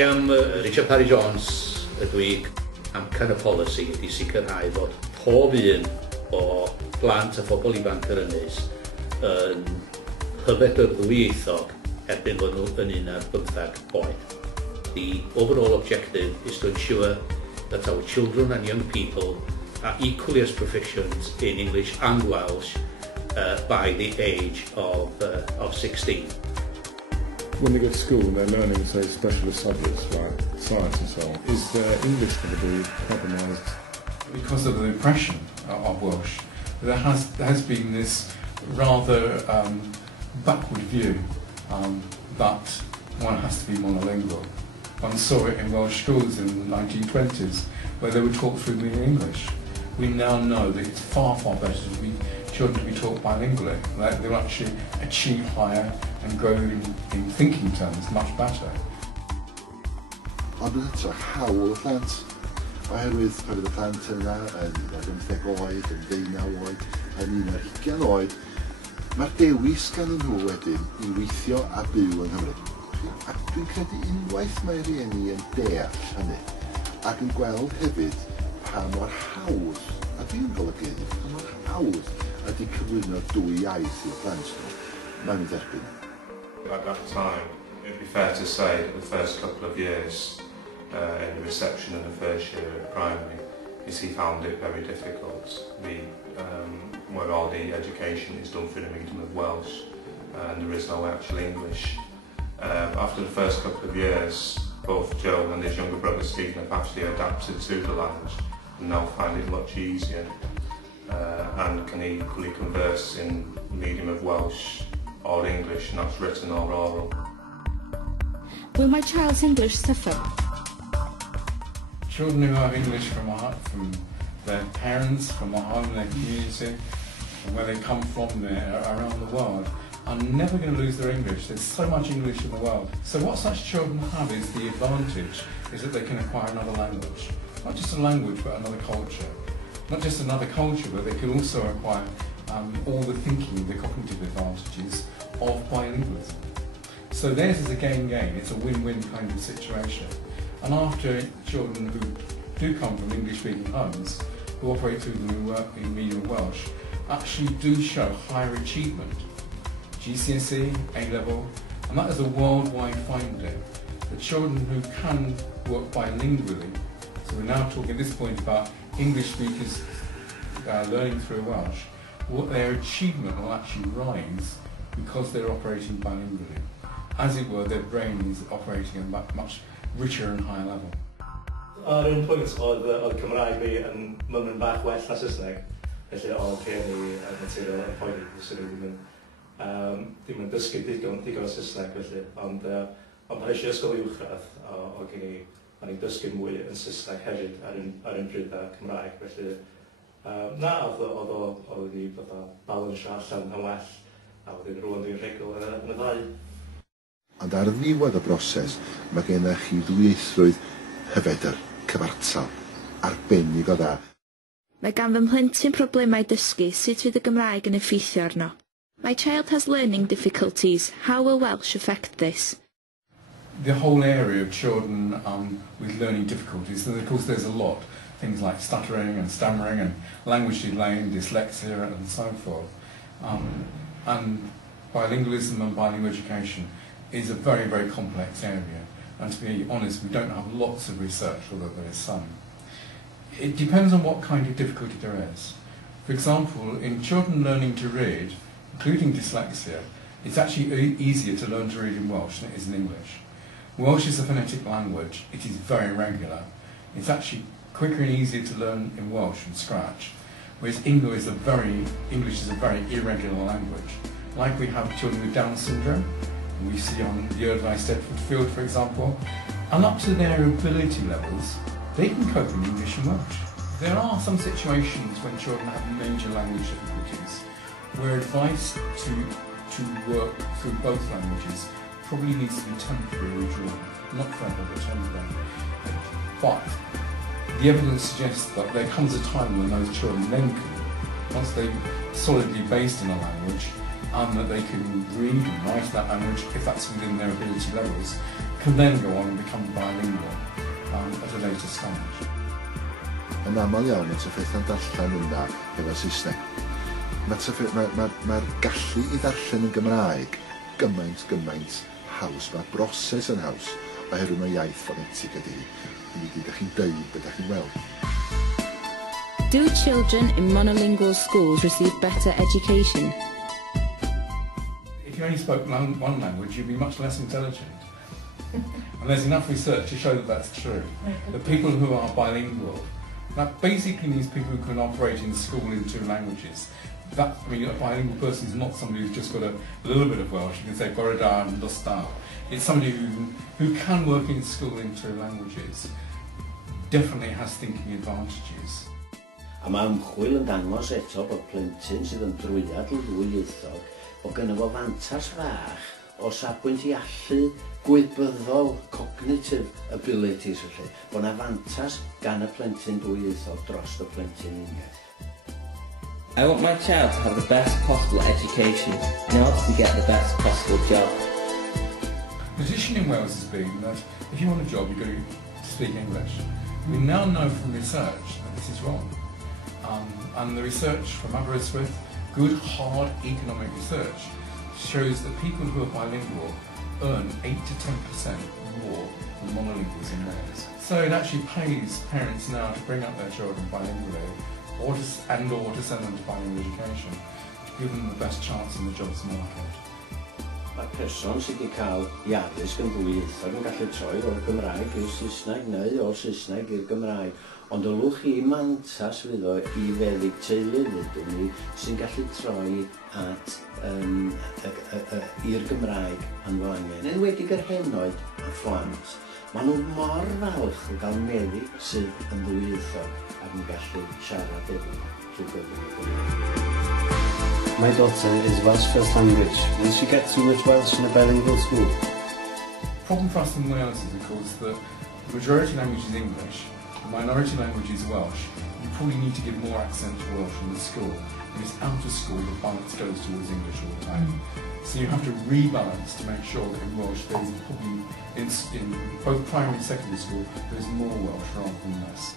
am Richard Parry Jones ydw i. Amcan y polisi ydy sicrhau fod pob un o blant a phobl ifanc yr ynys yn hyfed yr ddwyieithog erbyn fod nhw yn 15 oed. The overall objective is to ensure that our children and young people are equally as proficient in English and Welsh by the age of 16. When they go to school and they're learning, say, specialist subjects like science and so on, is English going to be compromised? Because of the impression of Welsh, there has been this rather backward view that one has to be monolingual. One saw it in Welsh schools in the 1920s where they were taught fluently in English. We now know that it's far, far better to be children to be taught bilingually. They will actually achieve higher and grow in thinking terms much better. Ond yn hytrach hawl y plant, oherwydd pan y plant yna yn 15 oed, yn 19 oed, yn 20 oed, mae'r dewis gan nhw wedyn i weithio a byw yng Nghymru. Ac dwi'n credu unwaith mae rhieni yn deall hynny, ac yn gweld hefyd pa mor hawdd, a dwi'n golygu hynny, pa mor hawdd ydy cyflwyno dwy iaith i'r plant nhw, mae'n mynd erbyn. At that time, it would be fair to say that the first couple of years in the reception in the first year at primary is he found it very difficult. Where all the education is done through the medium of Welsh and there is no actual English. After the first couple of years, both Joe and his younger brother Stephen have actually adapted to the language and now find it much easier and can equally converse in the medium of Welsh or English, and that's written or oral. Will my child's English suffer? Children who have English from their parents, from their home, their community, and where they come from around the world, are never going to lose their English. There's so much English in the world. So what such children have is the advantage is that they can acquire another language. Not just a language, but another culture. Not just another culture, but they can also acquire all the thinking, the cognitive advantages of bilingualism. So theirs is a gain-gain, it's a win-win kind of situation. And after children who do come from English-speaking homes, who operate through the medium of Welsh, actually do show higher achievement. GCSE, A-level, and that is a worldwide finding. The children who can work bilingually, so we're now talking at this point about English speakers learning through Welsh, their achievement will actually rise because they're operating bilingually. As it were, their brain is operating at a much richer and higher level. Ar un pwynt oedd Cymraeg fi yn mynd yn bach well na Saesneg, felly oedd rhieni yn naturiol yn poeni, ddim yn dysgu digon o Saesneg felly, ond pan eisiau ysgol uwchradd, o'n i'n dysgu mwy yn Saesneg hefyd ar un bryd â Cymraeg, felly na, oedd i balansio allan yn well, a wedyn rwan dwi'n rhegol yn y ddau. Ond ar ddiwedd y broses, mae gennych chi ddwyieithrwydd hyfedr, cyfartal, arbennig o dda. Mae gan fy mhlentyn problemau dysgu sut fydd y Gymraeg yn effeithio arno. My child has learning difficulties. How will Welsh affect this? The whole area of children with learning difficulties, and of course there's a lot. Things like stuttering and stammering and language delay, dyslexia and so forth. And bilingualism and bilingual education is a very, very complex area. And to be honest, we don't have lots of research, although there is some. It depends on what kind of difficulty there is. For example, in children learning to read, including dyslexia, it's actually easier to learn to read in Welsh than it is in English. Welsh is a phonetic language. It is very regular. It's actually quicker and easier to learn in Welsh from scratch, whereas English is a very irregular language. Like we have children with Down syndrome, we see on the Dwyieithrwydd Stedford field, for example, and up to their ability levels, they can cope in English and Welsh. There are some situations when children have major language difficulties, where advice to work through both languages probably needs to be temporary withdrawal, not forever, but temporary. But the evidence suggests that there comes a time when those children then can, once they're solidly based in a language, and that they can read and write that language, if that's within their ability levels, can then go on and become bilingual at a later stage. Yn aml iawn, y tyffeithiau'n darllen yna efo Saesneg. Mae'r gallu i ddarllen yn Gymraeg gymaint haws. Mae'r broses yn haws oherwydd mae iaith ffonetig ydy. Ydych chi'n dweud beth ydych chi'n weld. Do children in monolingual schools receive better education? If you only spoke one language, you'd be much less intelligent. And there's enough research to show that that's true. The people who are bilingual, that basically means people who can operate in school in two languages. A bilingual person is not somebody who's just got a little bit of Welsh. You can say bore da and dosta. It's somebody who can work in school in two languages. Definitely has thinking advantages. A mae ymchwil yn dangos eto bod plentyn sydd yn drwyad yn ddwyieithog bod gynno fo fantas fach o safbwynt i allu gwybyddol cognitive abilities felly. Bod yna fantas gan y plentyn dwyieithog dros y plentyn uniaith. I want my child to have the best possible education in order to get the best possible job. The position in Wales has been that if you want a job, you've got to speak English. We now know from research that this is wrong. And the research from Dwyieithrwydd, good, hard economic research, shows that people who are bilingual earn 8 to 10% more than monolinguals in Wales. So it actually pays parents now to bring up their children bilingually or to send them to bilingual education to give them the best chance in the jobs market. Mae person sydd wedi cael ei addysg yn ddwyieithog yn gallu troi o'r Gymraeg i'r Saesneg neu o'r Saesneg i'r Gymraeg. Ond olwch chi mantas fydd o i feddyg teulu ddydyn ni sy'n gallu troi at i'r Gymraeg pan fo angen. Yn enwedig yr henoed a phlant, maen nhw mor falch o gael meddyg sydd yn ddwyieithog ac yn gallu siarad efo trwy gyfrwng. My daughter is Welsh first language. Will she get too much Welsh in a bilingual school? The problem for us in Wales is, of course, that the majority language is English, the minority language is Welsh. You probably need to give more accent to Welsh in the school. Because out of school, the balance goes towards English all the time. So you have to rebalance to make sure that in Welsh there is probably, in both primary and secondary school, there is more Welsh rather than less.